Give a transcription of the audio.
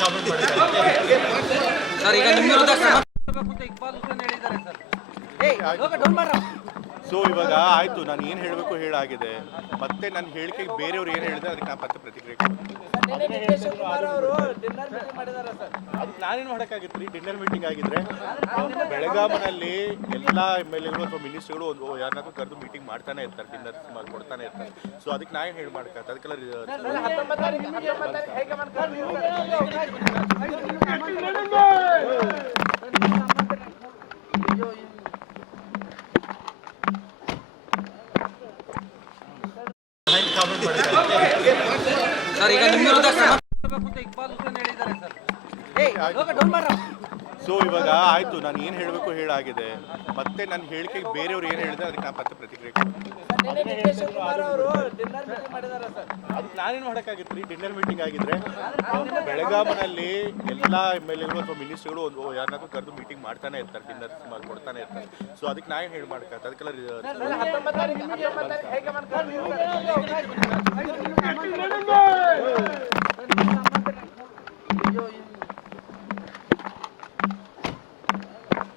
Comment ಮಾಡ್ತಾರೆ sir. ಈಗ ನಿಮ್ಮ ವಿರುದ್ಧ ಕ್ರಮ ತಗೊಳ್ಬೇಕು ಅಂತ ಇಕ್ಬಾಲ್ ಹುಸೇನ್ ಹೇಳಿದ್ದಾರೆ ಸರ್. ಸೊ ಇವಾಗ ಆಯ್ತು, ನಾನು ಏನು ಹೇಳಬೇಕು ಹೇಳಾಗಿದೆ. ಮತ್ತೆ ನನ್ನ ಹೇಳಿಕೆಗೆ ಬೇರೆಯವ್ರು ಏನು ಹೇಳಿದ್ರೆ ಅದಕ್ಕೆ ನಾನು ಮತ್ತೆ ಪ್ರತಿಕ್ರಿಯೆ ಅದಕ್ಕೆ ನಾನೇನು ಮಾಡೋಕ್ಕಾಗಿತ್ತು ರೀ. ಡಿನ್ನರ್ ಮೀಟಿಂಗ್ ಆಗಿದ್ರೆ ಬೆಳಗಾಮನಲ್ಲಿ ಎಲ್ಲ MLA ಅಥವಾ ಮಿನಿಸ್ಟರ್ಗಳು ಒಂದು ಯಾರನ್ನಾದ್ರೂ ಕರೆದು ಮೀಟಿಂಗ್ ಮಾಡ್ತಾನೆ ಇರ್ತಾರೆ, ಡಿನ್ನರ್ ಕೊಡ್ತಾನೆ ಇರ್ತಾರೆ. ಸೊ ಅದಕ್ಕೆ ನಾ ಏನು ಹೇಳಿ ಮಾಡೋಕ್ಕಾಗ್ತದೆ? ಅದಕ್ಕೆಲ್ಲ ಕಾಮೆಂಟ್ ಮಾಡ್ತಾರೆ ಸರ್. ಈಗ ನಿಮ್ಮ ವಿರುದ್ಧ ಕ್ರಮ ತಗೊಳ್ಬೇಕು ಅಂತ ಇಕ್ಬಾಲ್ ಹುಸೇನ್ ಹೇಳಿದ್ದಾರೆ ಸರ್. ಸೊ ಇವಾಗ ಆಯ್ತು, ನಾನು ಏನು ಹೇಳಬೇಕು ಹೇಳಾಗಿದೆ. ಮತ್ತೆ ನನ್ನ ಹೇಳಿಕೆಗೆ ಬೇರೆಯವ್ರು ಏನು ಹೇಳಿದ್ರೆ ಅದಕ್ಕೆ ನಾನು ಮತ್ತೆ ಪ್ರತಿಕ್ರಿಯೆ ಅದಕ್ಕೆ ನಾನೇನು ಮಾಡೋಕ್ಕಾಗಿತ್ತು ರೀ. ಡಿನ್ನರ್ ಮೀಟಿಂಗ್ ಆಗಿದ್ರೆ ಬೆಳಗಾಮನಲ್ಲಿ ಎಲ್ಲ MLA ಅಥವಾ ಮಿನಿಸ್ಟರ್ಗಳು ಒಂದು ಯಾರನ್ನಾದ್ರೂ ಕರೆದು ಮೀಟಿಂಗ್ ಮಾಡ್ತಾನೆ ಇರ್ತಾರೆ, ಡಿನ್ನರ್ ಕೊಡ್ತಾನೆ ಇರ್ತಾರೆ. ಸೊ ಅದಕ್ಕೆ ನಾ ಏನು ಹೇಳಿ ಮಾಡೋಕ್ಕಾಗ್ತದೆ? ಅದಕ್ಕೆಲ್ಲ